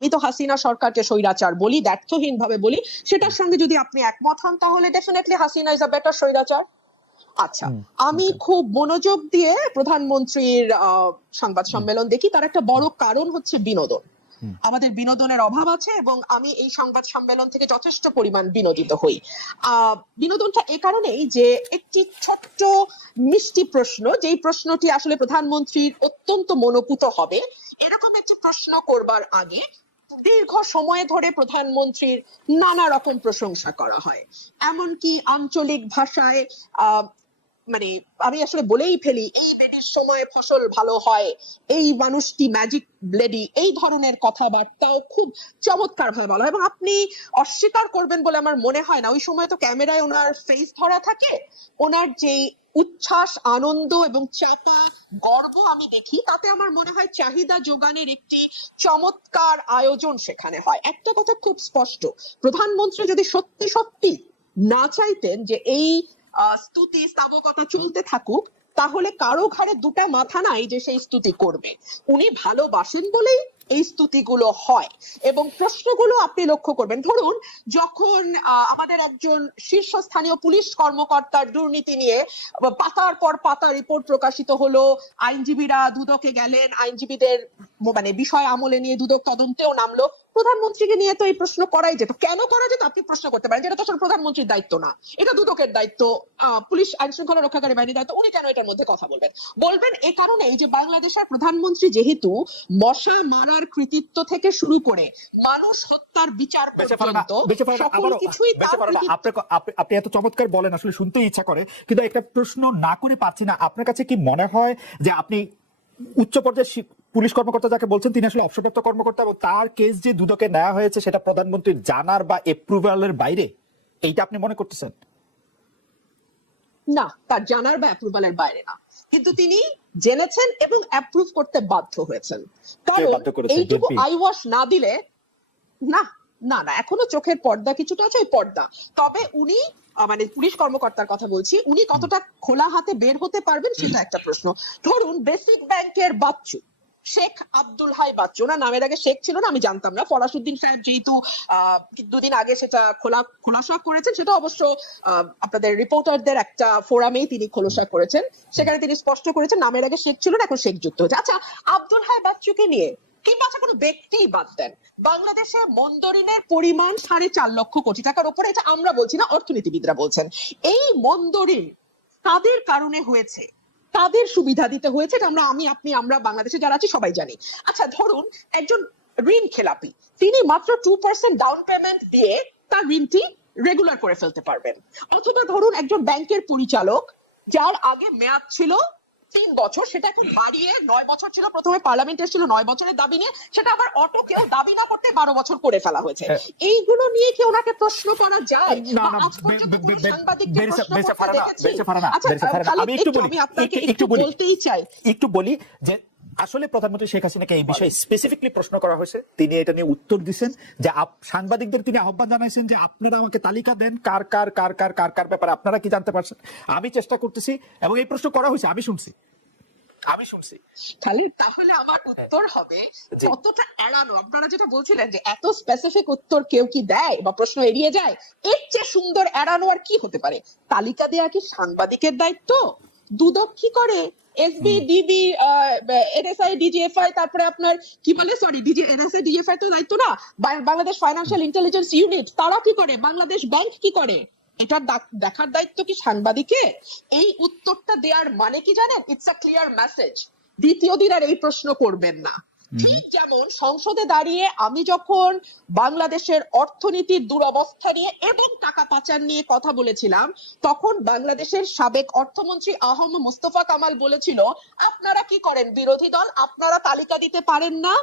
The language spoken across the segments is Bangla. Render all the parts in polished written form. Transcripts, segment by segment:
আমি তো হাসিনা সরকারকে স্বৈরাচার বলি, দ্ব্যর্থহীন ভাবে বলি, সেটার সঙ্গে যদি আপনি একমত হন তাহলে definitely Hasina is a better স্বৈরাচার। আচ্ছা, আমি খুব মনোযোগ দিয়ে প্রধানমন্ত্রীর সংবাদ সম্মেলন দেখি, তার একটা বড় কারণ হচ্ছে বিনোদন। আমাদের বিনোদনের অভাব আছে এবং আমি এই সংবাদ সম্মেলন থেকে যথেষ্ট পরিমাণ বিনোদিত হই। বিনোদনটা এ কারণেই যে একটি ছোট্ট মিষ্টি প্রশ্ন, যেই প্রশ্নটি আসলে প্রধানমন্ত্রীর অত্যন্ত মনোপুত হবে, এরকম একটি প্রশ্ন করবার আগে দীর্ঘ সময় ধরে প্রধানমন্ত্রীর নানা রকম প্রশংসা করা হয়, এমনকি আঞ্চলিক ভাষায় মানে আমি আসলে বলেই ফেলি, এই বেডির সময় ফসল ভালো হয়, এই মানুষটি ম্যাজিক লেডি, এই ধরনের কথাবার্তাও খুব চমৎকার ভাবে বলা হয়। এবং আপনি অস্বীকার করবেন বলে আমার মনে হয় না, ওই সময় তো ক্যামেরায় ওনার ফেস ধরা থাকে, ওনার যেই উচ্ছ্বাস, আনন্দ এবং চাপা গর্ব আমি দেখি, তাতে আমার মনে হয় চাহিদা যোগানের একটি চমৎকার আয়োজন সেখানে হয়। একটা কথা খুব স্পষ্ট, প্রধানমন্ত্রী যদি সত্যি সত্যি না চাইতেন যে এই স্তুতি স্তাবকতা চলতে থাকুক, তাহলে কারো ঘাড়ে দুটা মাথা নাই যে সেই স্তুতি করবে। উনি ভালোবাসেন বলেই এই স্তুতিগুলো হয়। এবং প্রশ্নগুলো আপনি লক্ষ্য করবেন, ধরুন যখন আমাদের একজন শীর্ষস্থানীয় পুলিশ কর্মকর্তার দুর্নীতি নিয়ে পাতার পর পাতা রিপোর্ট প্রকাশিত হলো, আইনজীবীরা দুদকে গেলেন, আইনজীবীদের মানে বিষয় আমলে নিয়ে দুদক তদন্তেও নামলো, প্রধানমন্ত্রীকে নিয়ে তো এই প্রশ্ন করাই যেত। কেন করা যেত আপনি প্রশ্ন করতে পারেন, যেটা তো আসলে প্রধানমন্ত্রীর দায়িত্ব না, এটা দুদকের দায়িত্ব, পুলিশ আইন শৃঙ্খলা রক্ষাকারী বাহিনীর দায়িত্ব, উনি কেন এটার মধ্যে কথা বলবেন? বলবেন এ কারণেই যে বাংলাদেশের প্রধানমন্ত্রী যেহেতু মশা মারার কৃতিত্ব থেকে শুরু করে মানুষ হত্যার বিচার পর্যন্ত সকল কিছুই তার কৃতিত্ব। আপনি এত চমৎকার বলেন, আসলে শুনতে ইচ্ছা করে, কিন্তু একটা প্রশ্ন না করে পারছি না। আপনার কাছে কি মনে হয় যে আপনি উচ্চ পর্যায়ের পুলিশ কর্মকর্তা যাকে বলছেন তিনি আসলে অবসরপ্রাপ্ত কর্মকর্তা, এবং তার কেস যে দুদকে নেওয়া হয়েছে সেটা প্রধানমন্ত্রীর জানার বা এপ্রুভালের বাইরে, এইটা আপনি মনে করতেছেন? না, তার জানার বা অ্যাপ্রুভালের বাইরে না, কিন্তু তিনি জেনেছেন এবং অ্যাপ্রুভ করতে বাধ্য হয়েছেন। কারণ এইটুকু আই ওয়াশ না দিলে না, না না এখনো চোখের পর্দা কিছুটা আছে, ওই পর্দা। তবে উনি মানে পুলিশ কর্মকর্তার কথা বলছি, উনি কতটা খোলা হাতে বের হতে পারবেন সেটা একটা প্রশ্ন। ধরুন বেসিক ব্যাংকের বাচ্চু শেখ আব্দুল হাই বাচ্চু, ওনার নামের আগে শেখ ছিল না, আমি জানতাম না, ফরাসউদ্দিন সাহেব যেহেতু দুদিন আগে সেটা খোলাসা করেছেন, সেটা অবশ্য আপনাদের রিপোর্টারদের একটা ফোরামেই তিনি খোলাসা করেছেন, সেখানে তিনি স্পষ্ট করেছেন নামের আগে শেখ ছিল না, এখন শেখ যুক্ত হয়েছে। আচ্ছা, আব্দুল হাই বাচ্চুকে নিয়ে কিংবা কোনো ব্যক্তি বাদ দেন, বাংলাদেশে মন্দরিনের পরিমাণ 4.5 লক্ষ কোটি টাকার উপরে, এটা আমরা বলছি না, অর্থনীতিবিদরা বলছেন। এই মন্দরিন কাদের কারণে হয়েছে, তাদের সুবিধা দিতে হয়েছে, এটা আমরা বাংলাদেশে যারা আছি সবাই জানি। আচ্ছা, ধরুন একজন ঋণ খেলাপি, তিনি মাত্র 2% ডাউন পেমেন্ট দিয়ে তার ঋণটি রেগুলার করে ফেলতে পারবেন। অথবা ধরুন একজন ব্যাংকের পরিচালক, যার আগে মেয়াদ ছিল 3 বছর, সেটা এখন বাড়িয়ে 9 বছর ছিল, প্রথমে পার্লামেন্ট এসেছিল 9 বছরের দাবি নিয়ে, সেটা আবার অটো কেউ দাবি না করতে 12 বছর করে ফেলা হয়েছে। এইগুলো নিয়ে কি ওনাকে প্রশ্ন করা যায়? আমি আপনাকে একটু বলতেই চাই, একটু বলি যে আসলে প্রধানমন্ত্রী শেখ হাসিনাকে এই বিষয়ে স্পেসিফিকলি প্রশ্ন করা হয়েছে, তিনি এটা নিয়ে উত্তর দিচ্ছেন যে সাংবাদিকদের তিনি আহ্বান জানাইছেন যে আপনারা আমাকে তালিকা দেন কার কার কার কার কার কার ব্যাপারে আপনারা কি জানতে পারছেন, আমি চেষ্টা করতেছি, এবং এই প্রশ্ন করা হয়েছে, আমি শুনছি। তাহলে আমার উত্তর হবে কতটা এড়ানো। আপনারা যেটা বলছিলেন যে এত স্পেসিফিক উত্তর কেউ কি দেয় বা প্রশ্ন এড়িয়ে যায়, এর চেয়ে সুন্দর এড়ানো আর কি হতে পারে? তালিকা দেয়া কি সাংবাদিকের দায়িত্ব? দুদক কি করে? এসবি, ডিবি, এনএসআই, ডিজিএফআই, তারপরে আপনার কি বলে, সরি ডিজি এনএসআই ডিজিএফআই তো দায়িত্ব না, বাংলাদেশ ফাইন্যান্সিয়াল ইন্টেলিজেন্স ইউনিট তারা কি করে, বাংলাদেশ ব্যাংক কি করে? এটা দেখার দায়িত্ব কি সাংবাদিকের? এই উত্তরটা দেওয়ার মানে কি জানেন? ইটস আ ক্লিয়ার মেসেজ, দ্বিতীয় দিন আর এই প্রশ্ন করবেন না। ঠিক যেমন সংসদে দাঁড়িয়ে আমি যখন বাংলাদেশের অর্থনীতির দুরবস্থা নিয়ে এবং টাকা পাচার নিয়ে কথা বলেছিলাম, তখন বাংলাদেশের সাবেক অর্থমন্ত্রী আহম মোস্তফা কামাল বলেছিল, আপনারা কি করেন বিরোধী দল, আপনারা তালিকা দিতে পারেন না,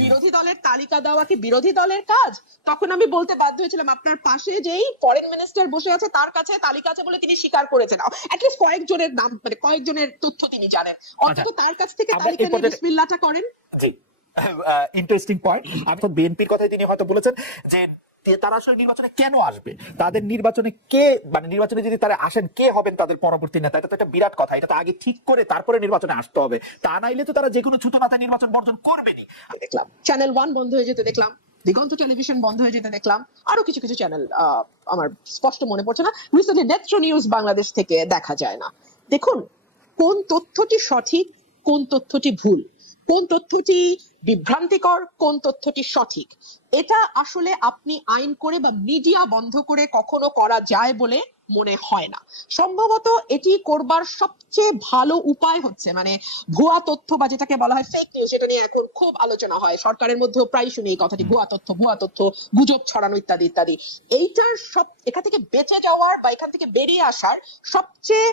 বিরোধী দলের তালিকা দেওয়া কি বিরোধী দলের কাজ? তখন আমি বলতে বাধ্য হয়েছিলাম, আপনার পাশে যেই ফরেন মিনিস্টার বসে আছে তার কাছে তালিকা আছে বলে তিনি স্বীকার করেছেন, অ্যাটলিস্ট কয়েকজনের নাম মানে কয়েকজনের তথ্য তিনি জানেন, অন্তত তার কাছ থেকে তালিকা নিয়ে বিসমিল্লাহটা করেন। জি, ইন্টারেস্টিং পয়েন্ট। আমি তো বিএনপির কথাই তিনি হয়তো বলেছেন যে তারা আসলে নির্বাচনে কেন আসবে, তাদের নির্বাচনে কে, মানে নির্বাচনে যদি তারা আসেন কে হবেন তাদের পরবর্তী নেতা, এটা তো একটা বিরাট কথা। এটা তো আগে ঠিক করে তারপরে নির্বাচনে আসতে হবে, তা নাইলে তো তারা যে কোনো ছুতো মাথায় নির্বাচন বর্জন করবেনি। দেখলাম চ্যানেল 1 বন্ধ হয়ে যেতে দেখলাম, দিগন্ত টেলিভিশন বন্ধ হয়ে যেতে দেখলাম, আরো কিছু কিছু চ্যানেল আমার স্পষ্ট মনে পড়ছে না, রিসেন্টলি নেত্র নিউজ বাংলাদেশ থেকে দেখা যায় না। দেখুন, কোন তথ্যটি সঠিক, কোন তথ্যটি ভুল, কোন তথ্যটি বিভ্রান্তিকর, কোন তথ্যটি সঠিক, এটা আসলে আপনি আইন করে বা মিডিয়া বন্ধ করে কখনো করা যায় বলে মনে হয় না। সম্ভবত এটি করবার সবচেয়ে ভালো উপায় হচ্ছে, মানে ভুয়া তথ্য বা যেটাকে বলা হয় ফেক নিউজ, এটা নিয়ে এখন খুব আলোচনা হয়, সরকারের মধ্যেও প্রায় শুনি এই কথাটি, ভুয়া তথ্য, গুজব ছড়ানো ইত্যাদি ইত্যাদি। এইটার সব এখান থেকে বেঁচে যাওয়ার বা এখান থেকে বেরিয়ে আসার সবচেয়ে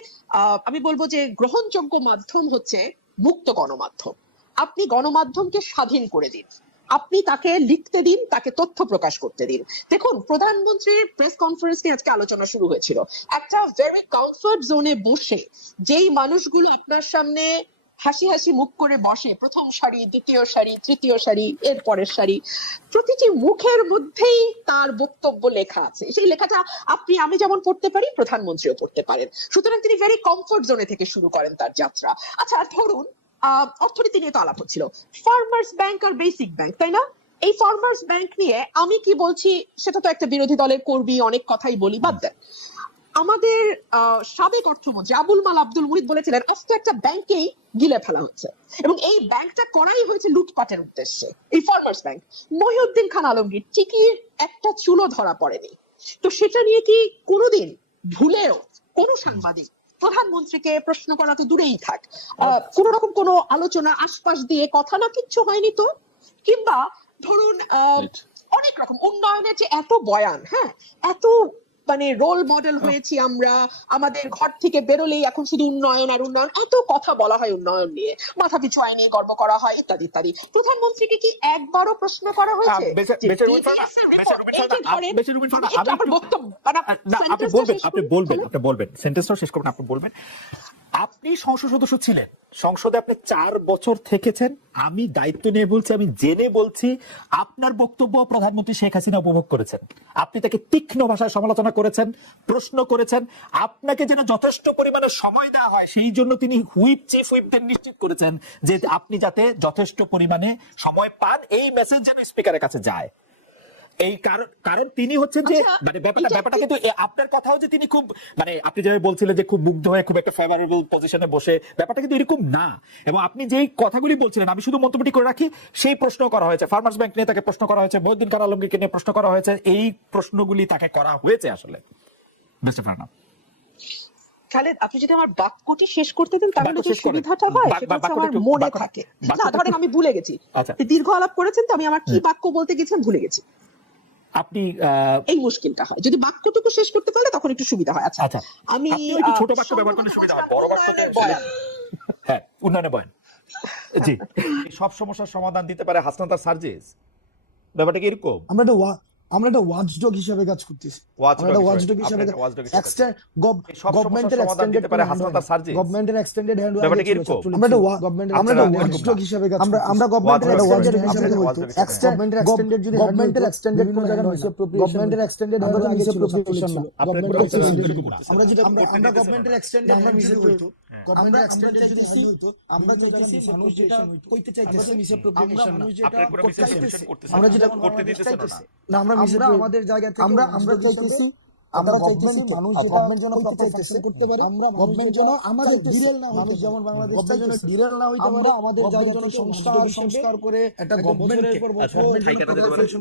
আমি বলবো যে গ্রহণযোগ্য মাধ্যম হচ্ছে মুক্ত গণমাধ্যম। আপনি গণমাধ্যমকে স্বাধীন করে দিন, আপনি তাকে লিখতে দিন, তাকে তথ্য প্রকাশ করতে দিন। দেখুন, প্রধানমন্ত্রীর প্রেস কনফারেন্স নিয়ে আজকে আলোচনা শুরু হয়েছিল, একটা ভেরি কমফর্ট জোনে বসে যেই মানুষগুলো আপনার সামনে হাসি হাসি মুখ করে বসে, প্রথম সারি, দ্বিতীয় সারি, তৃতীয় সারি, এর পরের সারি, প্রতিটি মুখের মধ্যেই তার বক্তব্য লেখা আছে। সেই লেখাটা আপনি আমি যেমন পড়তে পারি, প্রধানমন্ত্রীও পড়তে পারেন। সুতরাং তিনি ভেরি কমফর্ট জোনে থেকে শুরু করেন তার যাত্রা। আচ্ছা ধরুন, অর্থনীতি নিয়ে তো আলাপ হচ্ছিল, ফার্মার্স ব্যাংক আর বেসিক ব্যাংক, তাই না? এই ফার্মার্স ব্যাংক নিয়ে আমি কি বলছি সেটা তো একটা বিরোধী দলের কর্মী, অনেক কথাই বলি, বাদ দেন। আমাদের সাবেক অর্থমন্ত্রী আবুল মাল আব্দুল মুহিত বলেছিলেন আজকে একটা ব্যাংকেই গিলে ফেলা হচ্ছে, এবং এই ব্যাংকটা করাই হয়েছে লুটপাটের উদ্দেশ্যে, এই ফার্মার্স ব্যাংক। মহিউদ্দিন খান আলমগীর ঠিকই একটা চুলো ধরা পড়েনি, তো সেটা নিয়ে কি কোনোদিন ভুলেও কোন সাংবাদিক প্রধানমন্ত্রীকে প্রশ্ন করা তো দূরেই থাক, কোন রকম কোন আলোচনা আশপাশ দিয়ে কথা না কিচ্ছু হয়নি তো? কিংবা ধরুন অনেক রকম উন্নয়নের যে এত বয়ান, হ্যাঁ, এত মানে রোল মডেল হয়েছি আমরা, আমাদের ঘর থেকে বেরোলেই এখন শুধু উন্নয়ন আর উন্নয়ন, এত কথা বলা হয় উন্নয়ন নিয়ে, মাথা পিছু আয় নিয়ে গর্ব করা হয় ইত্যাদি ইত্যাদি। প্রধানমন্ত্রীকে কি একবারও প্রশ্ন করা হয়েছে? আপনি সংসদ সদস্য ছিলেন, সংসদে আপনি 4 বছর থেকেছেন, আমি দায়িত্ব নিয়ে বলছি, আমি জেনে বলছি, আপনার বক্তব্য প্রধানমন্ত্রী শেখ হাসিনা উপভোগ করেছেন। আপনি তাকে তীক্ষ্ণ ভাষায় সমালোচনা করেছেন, প্রশ্ন করেছেন, আপনাকে যেন যথেষ্ট পরিমাণে সময় দেওয়া হয় সেই জন্য তিনি চিফ হুইপদের নিশ্চিত করেছেন যে আপনি যাতে যথেষ্ট পরিমাণে সময় পান, এই মেসেজ যেন স্পিকারের কাছে যায়। এই কারণ তিনি হচ্ছেন যে মানে ব্যাপারটা কিন্তু আপনার কথাও যে তিনি খুব মানে আপনি যেভাবে বলছিলেন যে খুব মুগ্ধ হয়ে খুব একটা ফেভারেবল পজিশনে বসে, ব্যাপারটা কিন্তু এরকম না। এবং আপনি যেই কথাগুলি বলছিলেন, আমি শুধু মন্তব্যটি করে রাখি, সেই প্রশ্ন করা হয়েছে ফার্মার্স ব্যাংক নিয়ে, তাকে প্রশ্ন করা হয়েছে, মহিউদ্দিন খান আলমগীরকে নিয়ে প্রশ্ন করা হয়েছে, এই প্রশ্নগুলি তাকে করা হয়েছে আসলে। মিস্টার ফারহানা খালেদ, আপনি যদি আমার বাক্যটি শেষ করতে দেন তাহলে যে সুবিধাটা হয় সেটা আমার মনে থাকে। না ধরেন আমি ভুলে গেছি, দীর্ঘ আলাপ করেছেন তো, আমি আমার কি বাক্য বলতে গেছিলাম ভুলে গেছি, আপনি এই মুশকিলটা হয়। যদি বাক্যটুকু শেষ করতে পারলে তখন একটু সুবিধা হয়। আচ্ছা আমি একটু ছোট বাক্য ব্যবহার করলে সুবিধা হয়, বড় বাক্য হ্যাঁ উন্নয়নের বয়ান। জি, সব সমস্যার সমাধান দিতে পারে হাসনাত আর সার্জিস, ব্যাপারটা কি এরকম? আমরা একটা ওয়াচডগ হিসেবে কাজ করতেছি, গভর্নমেন্টের এক্সটেন্ডেড হ্যান্ড, ব্যাপারটা কি এরকম? আমরা একটা ওয়াচডগ হিসেবে কাজ করতেছি, আমরা গভর্নমেন্টের এক্সটেন্ডেড যদি গভর্নমেন্টের এক্সটেন্ডেড কোন জায়গায় হইছে, গভর্নমেন্টের এক্সটেন্ডেড হ্যান্ড আগে ছিল সাবস্ক্রিপশন না, আমরা যেটা আমরা গভর্নমেন্টের এক্সটেন্ডেড হ্যান্ড মিসে হইতো, গভর্নমেন্টের এক্সটেন্ডেড যদি হইতো, আমরা চাইতেছি মানুষ যেটা কইতে চাইতেছে মিসে প্রোগ্রামেশন না, আমরা যেটা করতে দিতেছেন না, আমরা আমাদের জায়গা থেকে আমরা চাইতেছি মানুষ গভর্নমেন্ট যেন প্রপারলি করতে পারে, আমরা গভর্নমেন্ট যেন আমাদের ডিরেল না হয়, যেমন বাংলাদেশ যেন ডিরেল না হইতে পারে, আমাদের জায়গা থেকে সংস্কার করে একটা গভর্নমেন্টের উপর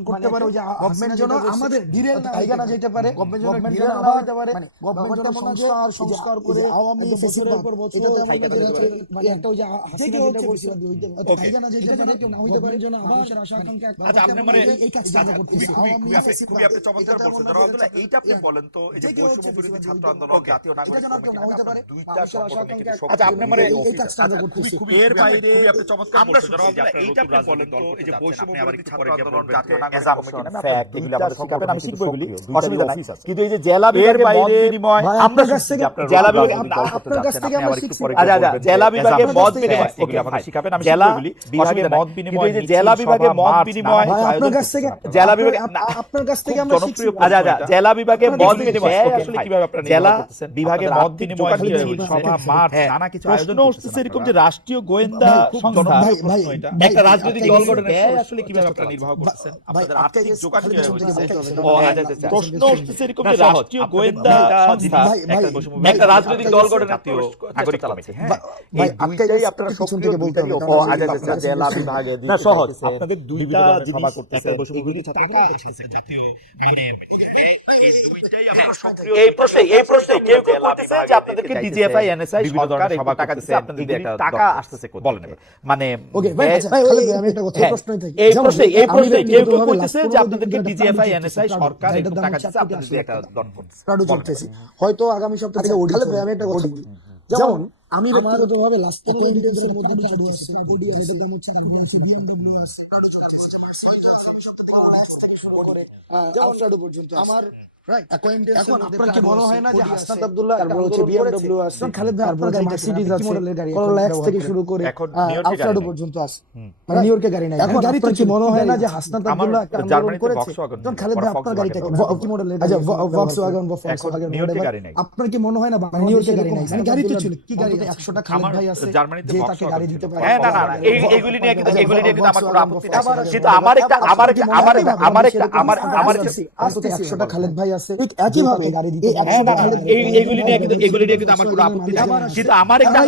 করতে পারে, ওই যে গভর্নমেন্ট যেন আমাদের ডিরেল না হইতে না যেতে পারে, গভর্নমেন্ট যেন না হইতে পারে, গভর্নমেন্ট যেন সংস্কার করে আওয়ামী ফেসিবাদের উপর এটা মানে একটা ওই যে হাসিনা যেটা বলছিল হইতে পারে না যেতে পারে, কেউ না হইতে পারে, যেন আমাদের আশা আকাঙ্ক্ষা। আচ্ছা আপনি মানে এই কাজটা করতেছি, আওয়ামী ফেসিবাদ, খুবই আপনি চমৎকার বলছেন জনাব আব্দুল্লাহ। এইটা আপনি বলেন বলেন তো এই যে বৈষম্য বিরোধী ছাত্র আন্দোলন জাতীয় নাগরিক এটা কেউ না হতে পারে দুইটা সংগঠনে কিন্তু আচ্ছা আপনি মানে এই এই কাজটা আমরা করতেছি এর বাইরে আপনি চমৎকার আমরা বলছেন শুনছি যে আপনারা আপনারা এইটা নতুন আপনি বলেন রাজনৈতিক তো এই যে দল বৈষম্য করতে বিরোধী চাচ্ছেন, ছাত্র আপনি আবার আন্দোলন একটু জাতীয় পরে নাগরিক assumption, কমিটি না, ফ্যাক্ট আপনার এগুলো আমাদের শিখাবেন আমি শিখবো এগুলি অসুবিধা নাই অফিস আছে। কিন্তু এই যে জেলা বিভাগের মত বিনিময় ভাই, আমরা আপনার কাছ শুনছি থেকে- যে আপনারা জেলা বিভাগে আপনার কাছ থেকে আমরা শিখছি। জেলা বিভাগের মত কাছ থেকে- বিনিময় এগুলো আমাদের শিখাবেন আমি জেলা বিভাগের মত বিনিময় এই যে জেলা বিভাগের মত বিনিময় ভাই, আপনার কাছ থেকে জেলা বিভাগে আপনার কাছ থেকে আমরা শিখছি। জেলা বিভাগের মত আপনার বিনিময় কাছ থেকে আসলে ভাই, কিভাবে আপনারা জেলা নির্বাহ করতেছেন? বিভাগের আপনারা মত আর্থিক বিনিময় যোগাযোগ নিয়ে হচ্ছে, সভা, মাঠ, হ্যাঁ, নানা কিছু প্রশ্ন আয়োজন উঠতেছে করতেছেন এরকম আপনারা। যে রাষ্ট্রীয় গোয়েন্দা সংস্থা ভাই, ভাই, প্রশ্ন এটা। ভাই, একটা রাজনৈতিক আটকে দল গেছে, গঠনের ব্যয় আসলে কিভাবে আপনারা নির্বাহ করতেছেন? ভাই, আপনাদের আটকে আর্থিক গেছে, যোগাযোগ খালি কিভাবে শুনতে হচ্ছে? হবে। ও আচ্ছা আচ্ছা প্রশ্ন উঠতেছে এরকম যে না, সহজ। রাষ্ট্রীয় আপনাদের গোয়েন্দা সংস্থা ভাই, ভাই, একটা ভাই, একটা রাজনৈতিক দল গঠনের জাতীয় নাগরিক চেষ্টা কমিটি, চালাচ্ছে, হ্যাঁ ভাই, এই আটকে দুইটাই গেছে, আপনারা পিছন সক্রিয় থেকে বলতে হবে, দুইটারই কারণ ও আচ্ছা আপনারা আচ্ছা জেলা বিভাগে না, সহজ। আপনাদের দুইটা জিনিস একটা বৈষম্য বিরোধী ছাত্র আন্দোলন জাতীয় এই প্রশ্নে কেউ কেউ বলতেছে যে আপনাদেরকে ডিজিএফআই এনএসআই সরকার একটু টাকা দিচ্ছে, আপনাদের একটা টাকা আসতেছে কোথায়? বলেন মানে ওকে ভাই, আচ্ছা, ভাই, খালেদ ভাই, আমি একটা কথা, এই হ্যাঁ, প্রশ্নই থাকি। এই যেমন প্রশ্নে আমি কেউ কেউ ব্যক্তিগতভাবে বলতেছে last যে 15 আপনাদেরকে দিন ডিজিএফআই ধরে এনএসআই একটা সরকার যেটার একটু দাম টাকা হচ্ছে দিচ্ছে, আপনাদের 8 যদি কোটি একটা 80 লাখ দন করছে। প্রাডু চলতেছি। হয়তো আগামী সপ্তাহ থেকে খালেদ ভাই, আমি একটা কথা বলি। যেমন আমি ব্যক্তিগতভাবে লাস্ট 15 দিনের মধ্যে প্রাডু আসছে, প্রাডু এদের দাম হচ্ছে BMW আছে, প্রাডু চলতেছে, X থেকে শুরু করে যেমন প্রাডু পর্যন্ত আমার এখন আপনার কি মনে হয় না যে হাসনাত আব্দুল্লাহ তারপর হচ্ছে BMW আছে, খালেদ ভাই আপনার গাড়ি মার্সিডিজ আছে, করোলা X থেকে শুরু করে এখন নিউইয়র্কে আলট্রাডো গাড়ি পর্যন্ত আছে, মানে নিউইয়র্কে গাড়ি নাই। এখন গাড়ি তো কি মনে হয় না যে হাসনাত আব্দুল্লাহ একটা আন্দোলন জার্মানিতে করেছে? Volkswagen, তখন খালেদ ভাই আপনার গাড়িটা কি মডেলের? আচ্ছা, Volkswagen বা এখন Volkswagen নিউইয়র্কে model। গাড়ি নাই। আপনার কি মনে হয় না নিউইয়র্কে গাড়ি নাই? মানে গাড়ি তো ছিল, কি গাড়ি? 100টা খালেদ ভাই আছে জার্মানিতে যে তাকে Volkswagen গাড়ি ছিল। দিতে পারে। হ্যাঁ, না না না, এগুলি নিয়ে কিন্তু আমার কোনো আপত্তি নেই। কিন্তু আমার একটা 100টা খালেদ ভাই আছে, ঠিক একই ভাবে গাড়ি দিতে পারে। হ্যাঁ, না না, এগুলি নিয়ে কিন্তু আমার কোনো আপত্তি নেই। কিন্তু আমার একটা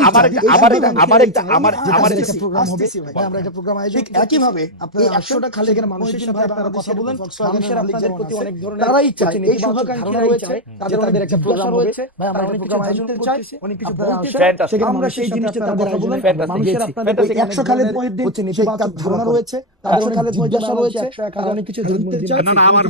প্রোগ্রাম হবে, আমরা একটা প্রোগ্রাম আয়োজন ঠিক একই ভাবে আপনারা 100টা খালেদের মানুষের সাথে আপনারা কথা বলেন, মানুষের আপনাদের প্রতি অনেক ধরনের তারাই চায়, এই শুভাকাঙ্ক্ষীরা রয়েছে, তাদের একটা প্রোগ্রাম রয়েছে, ভাই আমরা একটা প্রোগ্রাম আয়োজন করতে চাই, অনেক কিছু বলতে চাই, সেখানে আমরা সেই জিনিসটা তাদের আয়োজনে মানুষের আপনাদের 100 খালেদ মহিউদ্দিন হচ্ছে নেতিবাচক ধারণা রয়েছে, তাদের খালেদ জিজ্ঞাসা রয়েছে, তারা অনেক কিছু জানতে চায়, না না, আমার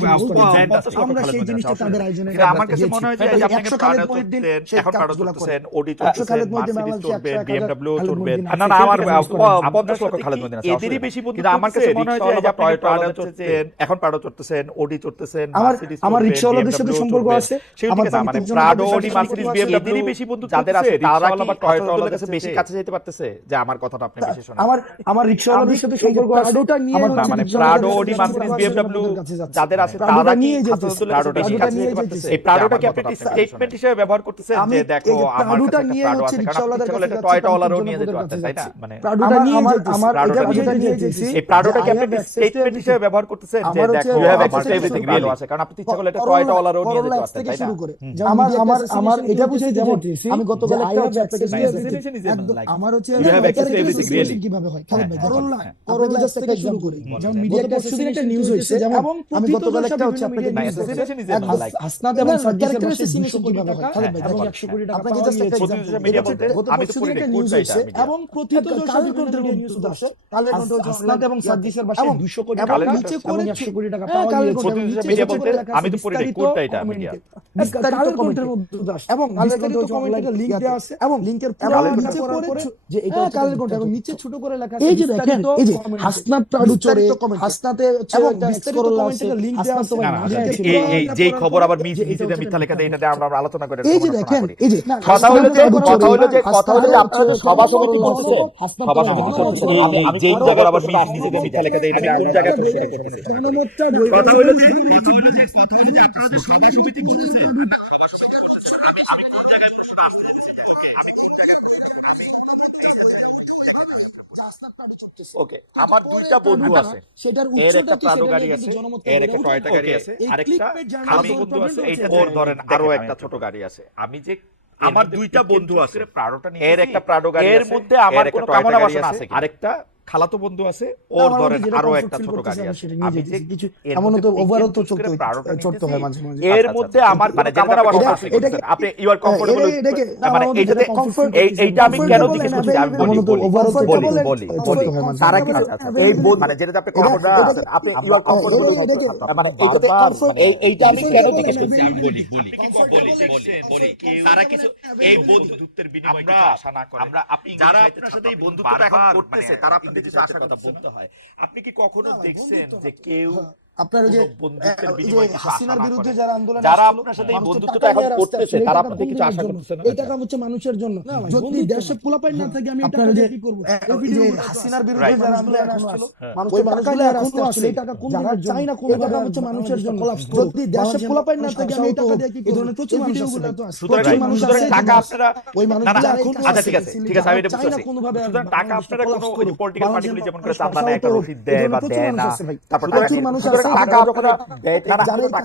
আমরা সেই জিনিসটা তাদের আয়োজনে আমার কাছে মনে হয় যে এই যে আপনি খালেদ প্রাডো মহিউদ্দিন চলতেছেন, এখন প্রাডো চলতেছেন, ওডি খালেদ চলতেছেন, মহিউদ্দিন মার্সিডিজ বাংলাদেশে চলবে, 100 বিএমডব্লিউ খালেদ চলবে। মহিউদ্দিন না না, আমার 50 লক্ষ খালেদ মহিউদ্দিন আছে, এদেরই বেশি বন্ধু, কিন্তু আমার কাছে মনে হয় যে এই যে আপনি প্রাডো প্রাডো চলতেছেন, এখন প্রাডো চলতেছেন, ওডি চলতেছেন, আমার মার্সিডিজ আমার চলবে, রিকশাওয়ালাদের সাথে BMW সম্পর্ক চলবে। আছে, সেগুলো আমার ঠিক আছে, মানে বাড়িতে প্রাডো, জনগণের ওডি, সাথে মার্সিডিজ, সম্পর্ক আছে। বিএমডব্লিউ বেশি বন্ধু যাদের আছে তারা কি ছাত্রদের কাছে বেশি কাছে যেতে পারতেছে, যে আমার কথাটা আপনি বেশি শোনেন। আমার রিকশাওয়ালাদের সাথে সম্পর্ক আছে, প্রাডোটা নিয়ে আমার না, মানে প্রাডো, ওডি, মার্সিডিজ, বিএমডব্লিউ যাদের আছে তারা কি ছাত্রদের কাছে বেশি কাছে যেতে পারতেছে? এই প্রাডোটা কি আপনি স্টেটমেন্ট হিসেবে ব্যবহার করতেছেন যে দেখো আমার কাছে একটা প্রাডো আছে, কারণ আপনি ইচ্ছা করলে একটা টয়টা ওলারও নিয়ে যেতে পারতেন, তাই না? মানে প্রাডোটা নিয়ে আমার এটা প্রাডোটা নিয়ে যেতেছি, এই প্রাডোটা কি আপনি স্টেটমেন্ট হিসেবে ব্যবহার করতেছেন যে দেখো you have আমার access to কাছে everything, প্রাডো really? আছে, কারণ আপনি ইচ্ছা করলে একটা টয়টা ওলারও নিয়ে যেতে পারতেন, তাই না? আমার এটা বুঝাই যেমন আমি গতকাল একটা আমার হচ্ছে You have access to everything, really? কিভাবে হয় খালেদ ভাই, হ্যাঁ, করোলা থেকে শুরু করে যেমন মিডিয়া একটা নিউজ হয়েছে, যেমন আমি গতকাল একটা হচ্ছে আপনাকে না, assassination is a like Hasnat এবং সাজ্জাদের মধ্যে 200 কোটি টাকা খালেদ ভাই, হ্যাঁ, 100 কোটি টাকা আপনাকে পাওয়া just একটা গিয়েছে। example মিডিয়া বলতে আমি তো পড়ি একটা নাই, নিউজ কোডটা হয়েছে এটা এবং কালের কন্ঠের নিউজ আসে, কালের কন্ঠ হাসনাত এবং সাজ্জিসের বাসায় 200 কোটি টাকা কালের নিচে কণ্ঠ করে 100 কোটি টাকা পাওয়া গিয়েছে। মিডিয়া বলতে আমি তো পড়ি নাই, কোডটা এটা মিডিয়া। কালের কন্ঠের মধ্যে আসে এবং বিস্তারিত কমেন্টে লিংক দেওয়া আছে এবং লিংকের পুরো নিচে করে যে এটা কালের কন্ঠ এবং নিচে ছোট করে লেখা আছে এই যে দেখেন, এই যে হাসনাত প্রাডু চরে হাসনাতে হচ্ছে একটা বিস্তারিত কমেন্টে লিংক দেওয়া আছে। না, না, এই যেই খবর আবার মিথ্যা মিথ্যা লেখা দেয়, এটা আমরা আলোচনা করে এই যে দেখেন, এই যে কথা হলো যে আপনারা যে সভা সমিতি করতেছেন, সভা সমিতি করতেছেন, আমি যেই জায়গায় আবার নিজেকে মিথ্যা লেখা দেই, আমি কোন জায়গায় প্রশ্ন করতেছি? কথা হলো যে আপনারা যে সভা সমিতি করতেছেন, আমি কোন জায়গায় প্রশ্ন আসতে যেতেছি, আমি কোন জায়গায় ওকে, আমার দুইটা বন্ধু আছে, সেটার এর উৎসটা একটা কি প্রাডো সেটা গাড়ি নিয়ে আছে, কিন্তু জনমত এর একটা টয়টা গাড়ি আছে, আরেকটা আমি বন্ধু আছে, এইটা ওর ধরেন আরো একটা ছোট গাড়ি আছে। আমি যে আমার দুইটা বন্ধু আছে, প্রাডোটা নিয়ে এর একটা প্রাডো গাড়ি এর আছে, মধ্যে আমার এর একটা কোনো টয়োটা কামনা গাড়ি বাসনা আছে, আছে কি? আরেকটা খালাতো বন্ধু আছে, ওর ধরেন আরো একটা ছোট গাড়ি আছে, আমি যে কিছু এর এমন মধ্যে তো ওভারঅল তো pick and choose করে priority চলতে হয় মাঝে মাঝে এর মধ্যে আমার মানে কামনা বাসনা আছে করছেন আপনি, ইউ আর কমফোর্টেবল মানে এইটাতে এইটা আমি কেন জিজ্ঞেস করছি আমি বলি তারা কি এই মানে যেটা আপনি কমফোর্টেবল আপনি ইউ আর কমফোর্টেবল মানে এইটা আমি কেন জিজ্ঞেস করছি আমি বলি তারা কিছু এই বন্ধুত্বের বিনিময়ে কিছু আশা না করে আমরা আপনি যারা আপনার সাথে এই বন্ধুত্বটা এখন করতেছে তারা আপনাদের কিছু আশার কথা বলতে হয়। আপনি কি কখনো দেখছেন যে কেউ আপনার ওই যে বন্ধুত্বের বিনিময়ে কিছু আশা হাসিনার না বিরুদ্ধে করে? যারা আন্দোলন যারা আপনার সাথে এই বন্ধুত্বটা এখন করতেছে তারা আপনাদের কিছু আশা করতেছে না? এই টাকা হচ্ছে মানুষের জন্য, যদি দেশে পোলাপাইন না থাকে আমি এই টাকা দিয়ে কি করব? হাসিনার বিরুদ্ধে যারা আন্দোলন আসছিল ওই মানুষগুলো এখনো আছে, এই টাকা কোন দিনের চাই না কোন টাকা হচ্ছে মানুষের জন্য, যদি দেশে পোলাপাইন না থাকে আমি এই টাকা দিয়ে কি করব? এই ধরনের প্রচুর ভিডিওগুলো তো আছে, প্রচুর মানুষ আছে টাকা আপনারা ওই মানুষগুলো এখন আচ্ছা ঠিক আছে আমি এটা বুঝতে পারছি। সুতরাং টাকা আপনারা কোনো পলিটিক্যাল পার্টিগুলি যেমন করে চাঁদা নেয়, একটা রসিদ দেয় বা দেয় না, তারপর টাকা আপনারা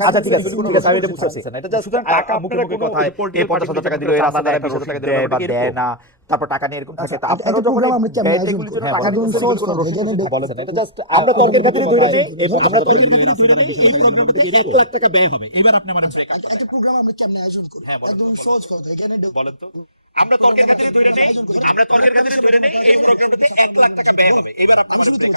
আচ্ছা ঠিক আছে আমি এটা বুঝতে পারছি। এটা জাস্ট টাকা মুখে মুখে কথা, এই 50,000 টাকা দিল, এই রাস্তা দেয় 20,000 টাকা দেয় বা দেয় না, তারপর টাকা নিয়ে এরকম থাকে। আপনারা যখন ব্যয়গুলির জন্য টাকা দিচ্ছেন কোনো রসিদ বলেছেন, এটা জাস্ট আমরা তর্কের খাতিরে ধরে নেই এবং আমরা তর্কের খাতিরে ধরে নেই এই প্রোগ্রামটাতে 1 লাখ টাকা ব্যয় হবে। এবার আপনি আমারে ব্রেক একটা প্রোগ্রাম আমরা কেমনে আয়োজন করব? একদম সহজ কথা, এখানে বলেন তো। আমরা তর্কের খাতিরে ধরে নেই এই প্রোগ্রামটাতে 1 লাখ টাকা ব্যয় হবে। এবার আপনি আমারে ব্রেক